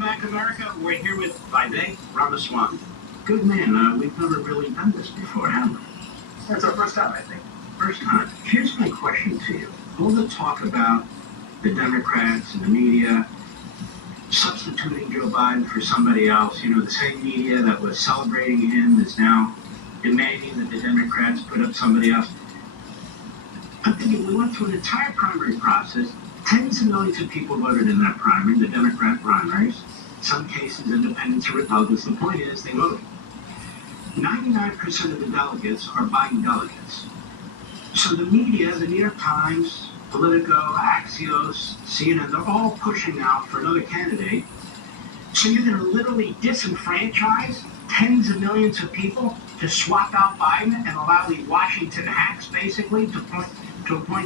Welcome back, America. We're here with Vivek, Ramaswamy. Good man. We've never really done this before, have we? That's our first time, I think. First time. Here's my question to you. All the talk about the Democrats and the media substituting Joe Biden for somebody else, the same media that was celebrating him is now demanding that the Democrats put up somebody else. I'm thinking we went through an entire primary process. Tens of millions of people voted in that primary, the Democrat primaries. In some cases, independents or Republicans. The point is, they voted. 99% of the delegates are Biden delegates. So the media, the New York Times, Politico, Axios, CNN, they're all pushing now for another candidate. So you're going to literally disenfranchise tens of millions of people to swap out Biden and allow the Washington hacks, basically, to appoint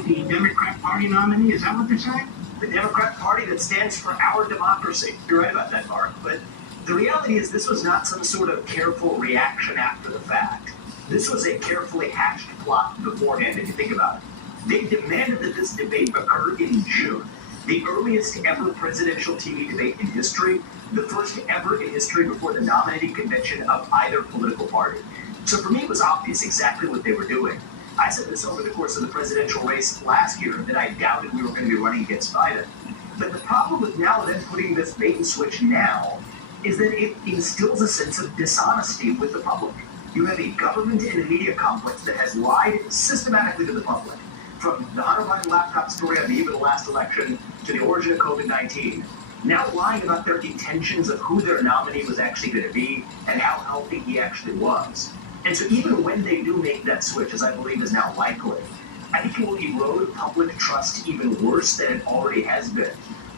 the Democrat Party nominee? Is that what they're saying? The Democrat Party that stands for our democracy. You're right about that, Mark. But the reality is this was not some sort of careful reaction after the fact. This was a carefully hatched plot beforehand, if you think about it. They demanded that this debate occur in June, the earliest ever presidential TV debate in history, the first ever in history before the nominating convention of either political party. So for me, it was obvious exactly what they were doing. I said this over the course of the presidential race last year, that I doubted we were going to be running against Biden. But the problem with now them putting this bait and switch now is that it instills a sense of dishonesty with the public. You have a government and a media complex that has lied systematically to the public. From the Hunter Biden laptop story on the eve of the last election to the origin of COVID-19, now lying about their intentions of who their nominee was actually going to be and how healthy he actually was. And so even when they do make that switch, as I believe is now likely, I think it will erode public trust even worse than it already has been,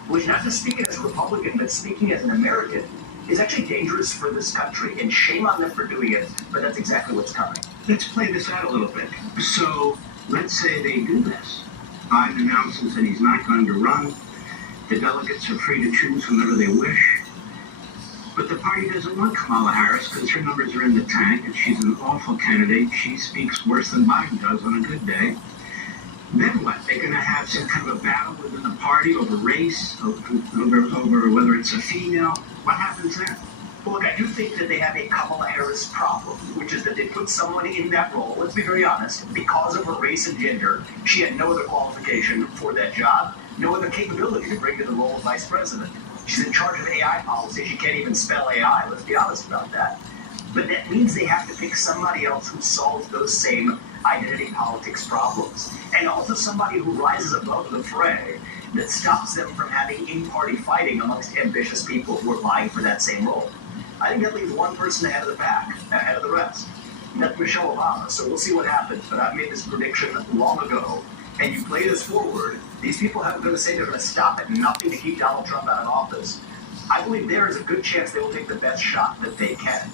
which, not just speaking as a Republican, but speaking as an American, is actually dangerous for this country, and shame on them for doing it, but that's exactly what's coming. Let's play this out a little bit. So let's say they do this. Biden announces that he's not going to run. The delegates are free to choose whomever they wish. But the party doesn't want Kamala Harris because her numbers are in the tank and she's an awful candidate. She speaks worse than Biden does on a good day. Then what? They're going to have some kind of a battle within the party over race, over whether it's a female. What happens then? Well, look, I do think that they have a Kamala Harris problem, which is that they put someone in that role, let's be very honest, because of her race and gender. She had no other qualification for that job, no other capability to bring to the role of vice president. She's in charge of AI policy. She can't even spell AI, let's be honest about that. But that means they have to pick somebody else who solves those same identity politics problems. And also somebody who rises above the fray that stops them from having in-party fighting amongst ambitious people who are vying for that same role. I think that leaves one person ahead of the pack, ahead of the rest. And that's Michelle Obama, so we'll see what happens. But I've made this prediction long ago, and you play this forward, these people are going to say they're going to stop at nothing to keep Donald Trump out of office. I believe there is a good chance they will take the best shot that they can.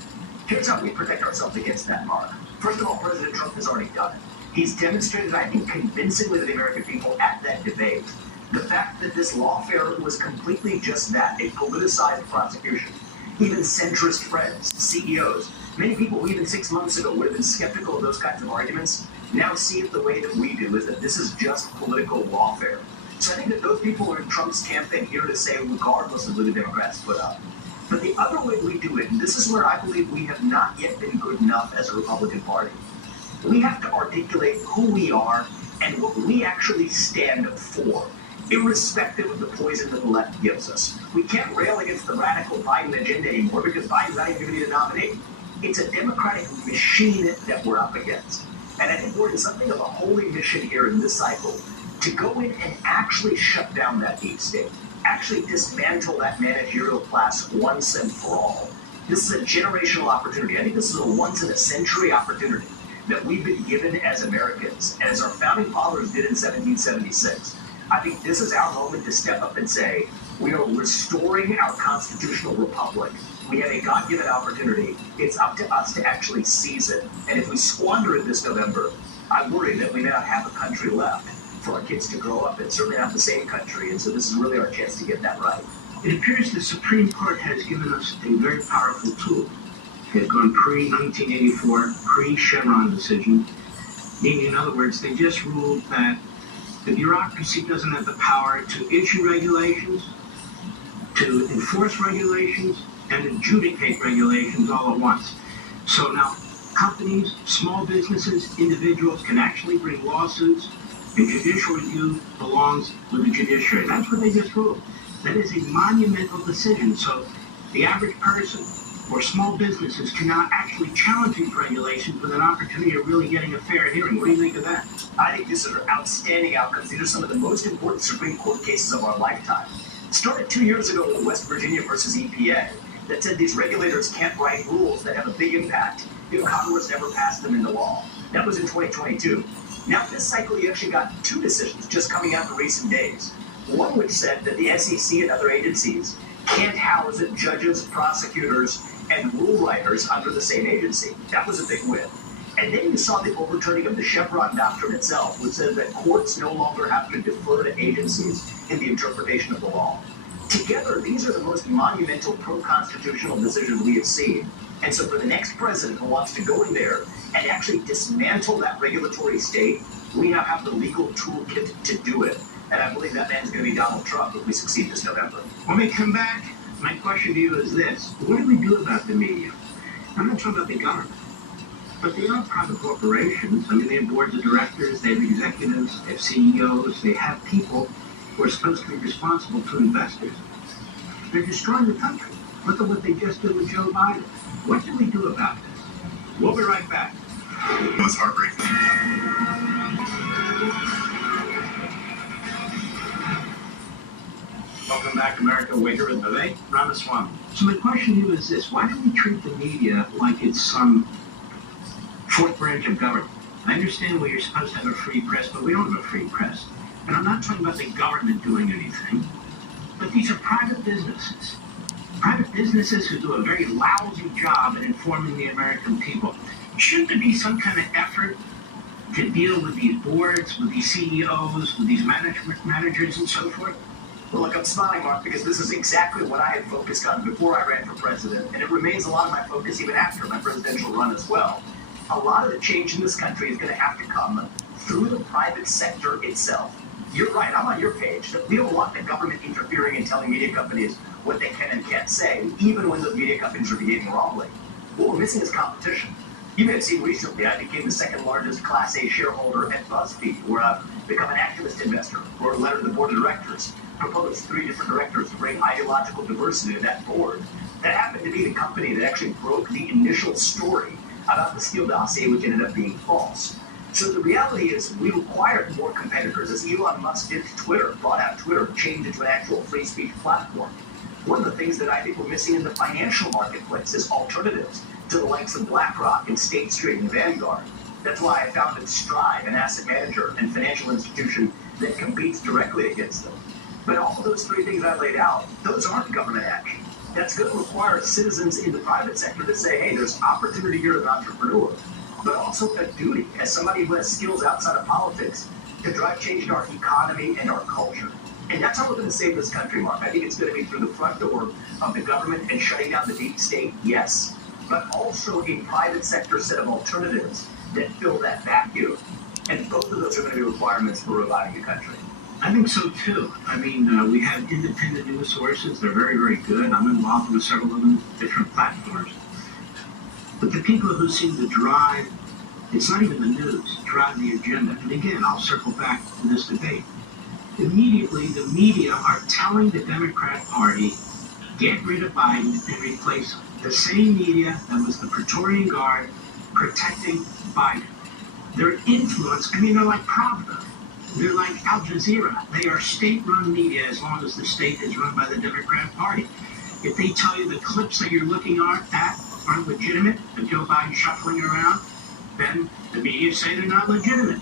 Here's how we protect ourselves against that, Mark. First of all, President Trump has already done it. He's demonstrated, I think, convincingly to the American people at that debate, the fact that this lawfare was completely just that, a politicized prosecution. Even centrist friends, CEOs, many people who even 6 months ago would have been skeptical of those kinds of arguments, now see it the way that we do, is that this is just political lawfare. So I think that those people are in Trump's camp and here to say, regardless of who the Democrats put up. But the other way we do it, and this is where I believe we have not yet been good enough as a Republican Party, we have to articulate who we are and what we actually stand for, irrespective of the poison that the left gives us. We can't rail against the radical Biden agenda anymore because Biden's not even going to be the nominee. It's a Democratic machine that we're up against. And I think we're in something of a holy mission here in this cycle to go in and actually shut down that deep state, actually dismantle that managerial class once and for all. This is a generational opportunity. I think this is a once-in-a-century opportunity that we've been given as Americans, and as our founding fathers did in 1776. I think this is our moment to step up and say, we are restoring our constitutional republic. We have a God-given opportunity. It's up to us to actually seize it. And if we squander it this November, I worry that we may not have a country left for our kids to grow up in, certainly not the same country. And so this is really our chance to get that right. It appears the Supreme Court has given us a very powerful tool. It has gone pre-1984, pre-Chevron decision, meaning, in other words, they just ruled that the bureaucracy doesn't have the power to issue regulations, to enforce regulations and adjudicate regulations all at once. So now companies, small businesses, individuals can actually bring lawsuits, and judicial review belongs with the judiciary. That's what they just ruled. That is a monumental decision. So the average person or small businesses can now actually challenge these regulations with an opportunity of really getting a fair hearing. What do you think of that? I think these are outstanding outcomes. These are some of the most important Supreme Court cases of our lifetime. It started 2 years ago with West Virginia versus EPA that said these regulators can't write rules that have a big impact if Congress never passed them into law. That was in 2022. Now, this cycle, you actually got two decisions just coming out in recent days. One which said that the SEC and other agencies can't house judges, prosecutors, and rule writers under the same agency. That was a big win. And then you saw the overturning of the Chevron doctrine itself, which says that courts no longer have to defer to agencies in the interpretation of the law. Together, these are the most monumental pro-constitutional decisions we have seen. And so for the next president who wants to go in there and actually dismantle that regulatory state, we now have the legal toolkit to do it. And I believe that man's going to be Donald Trump if we succeed this November. When we come back, my question to you is this. What do we do about the media? I'm not talking about the government, but they are private corporations. I mean, they have boards of directors, they have executives, they have CEOs, they have people who are supposed to be responsible to investors. They're destroying the country. Look at what they just did with Joe Biden. What do we do about this? We'll be right back. It was heartbreaking. Welcome back, America. We're here with Vivek, Ramaswamy. So my question to you is this. Why do we treat the media like it's some fourth branch of government? I understand you're supposed to have a free press, but we don't have a free press. And I'm not talking about the government doing anything, but these are private businesses. Private businesses who do a very lousy job at informing the American people. Shouldn't there be some kind of effort to deal with these boards, with these CEOs, with these managers and so forth? Well, look, I'm smiling, Mark, because this is exactly what I had focused on before I ran for president, and it remains a lot of my focus even after my presidential run as well. A lot of the change in this country is going to have to come through the private sector itself. You're right, I'm on your page. That we don't want the government interfering and telling media companies what they can and can't say, even when the media companies are behaving wrongly. What we're missing is competition. You may have seen recently, I became the second largest Class A shareholder at BuzzFeed, where I've become an activist investor, wrote a letter to the board of directors, proposed 3 different directors to bring ideological diversity to that board. That happened to be the company that actually broke the initial story about the Steele dossier, which ended up being false. So the reality is we required more competitors. As Elon Musk did to Twitter, brought out Twitter, changed it to an actual free speech platform. One of the things that I think we're missing in the financial marketplace is alternatives to the likes of BlackRock and State Street and Vanguard. That's why I founded Strive, an asset manager and financial institution that competes directly against them. But all of those 3 things I laid out, those aren't government action. That's going to require citizens in the private sector to say, hey, there's opportunity here as an entrepreneur, but also a duty as somebody who has skills outside of politics to drive change in our economy and our culture. And that's how we're going to save this country, Mark. I think it's going to be through the front door of the government and shutting down the deep state, yes, but also a private sector set of alternatives that fill that vacuum. And both of those are going to be requirements for reviving the country. I think so, too. I mean, we have independent news sources. They're very, very good. I'm involved with several of them, different platforms. But the people who seem to drive, it's not even the news, drive the agenda. And again, I'll circle back to this debate. Immediately, the media are telling the Democrat Party, get rid of Biden and replace the same media that was the Praetorian Guard protecting Biden. Their influence, I mean, they're like Pravda. They're like Al Jazeera. They are state-run media as long as the state is run by the Democrat Party. If they tell you the clips that you're looking at aren't legitimate, that Joe Biden shuffling around, then the media say they're not legitimate.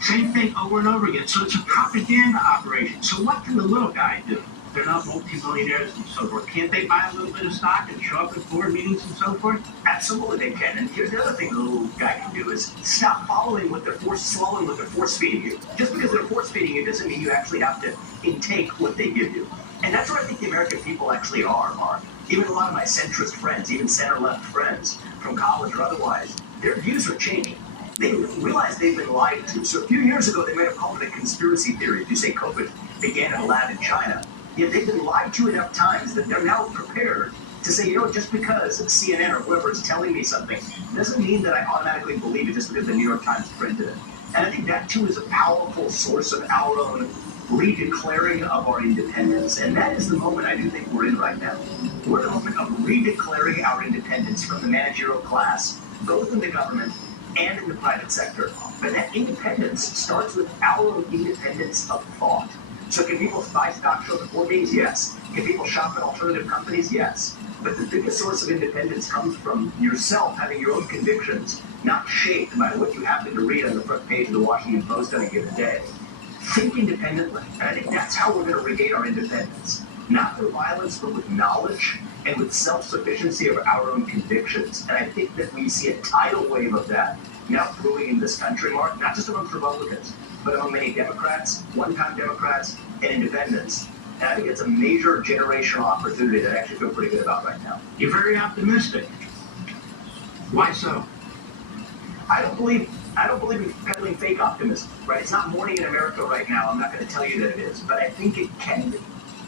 Same thing over and over again. So it's a propaganda operation. So what can the little guy do? They're not multimillionaires and so forth. Can't they buy a little bit of stock and show up at board meetings and so forth? Absolutely they can. And here's the other thing the little guy can do is stop following what they're swallowing what they're force feeding you. Just because they're force feeding you doesn't mean you actually have to intake what they give you. And that's where I think the American people actually are, Mark. Even a lot of my centrist friends, even center-left friends from college or otherwise, their views are changing. They realize they've been lied to. So a few years ago, they might have called it a conspiracy theory to say COVID began in a lab in China. Yet they've been lied to enough times that they're now prepared to say, just because CNN or whoever is telling me something doesn't mean that I automatically believe it just because the New York Times printed it. And I think that, too, is a powerful source of our own redeclaring of our independence. And that is the moment I do think we're in right now. We're in a moment of redeclaring our independence from the managerial class, both in the government and in the private sector. But that independence starts with our own independence of thought. So can people buy stocks on the board games? Yes. Can people shop at alternative companies? Yes. But the biggest source of independence comes from yourself having your own convictions, not shaped by what you happen to read on the front page of the Washington Post on a given day. Think independently. And I think that's how we're going to regain our independence. Not through violence, but with knowledge and with self-sufficiency of our own convictions. And I think that we see a tidal wave of that now brewing in this country, Mark, not just amongst Republicans, but among many Democrats, one-time Democrats, and independents. And I think it's a major generational opportunity that I actually feel pretty good about right now. You're very optimistic. Why so? I don't believe in peddling fake optimism, right? It's not morning in America right now. I'm not going to tell you that it is, but I think it can be.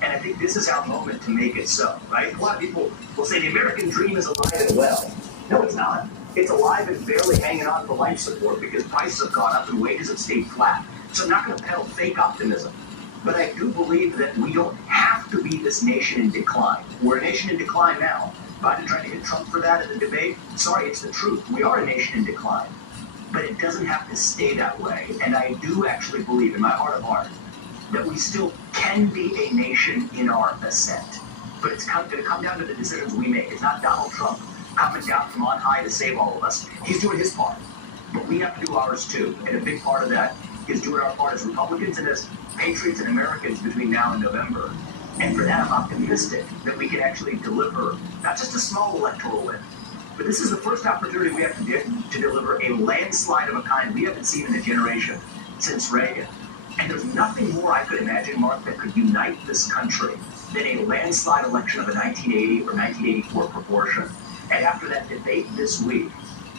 And I think this is our moment to make it so, right? A lot of people will say the American dream is alive and well. No, it's not. It's alive and barely hanging on for life support because prices have gone up and wages have stayed flat. So I'm not going to peddle fake optimism. But I do believe that we don't have to be this nation in decline. We're a nation in decline now. Biden tried to hit Trump for that in the debate. Sorry, it's the truth. We are a nation in decline. But it doesn't have to stay that way. And I do actually believe in my heart of heart that we still can be a nation in our ascent. But it's going to come down to the decisions we make. It's not Donald Trump coming down from on high to save all of us. He's doing his part. But we have to do ours too. And a big part of that is doing our part as Republicans and as patriots and Americans between now and November. And for that, I'm optimistic that we can actually deliver not just a small electoral win, but this is the first opportunity we have to deliver a landslide of a kind we haven't seen in a generation since Reagan. And there's nothing more I could imagine, Mark, that could unite this country than a landslide election of a 1980 or 1984 proportion. And after that debate this week,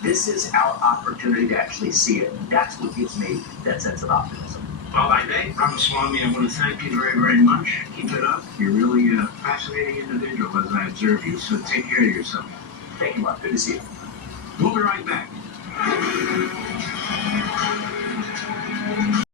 this is our opportunity to actually see it. That's what gives me that sense of optimism. Well, Vivek, Ramaswamy, I want to thank you very, very much. Keep it up. You're really a fascinating individual as I observe you, so take care of yourself. Thank you, Mark. Good to see you. We'll be right back.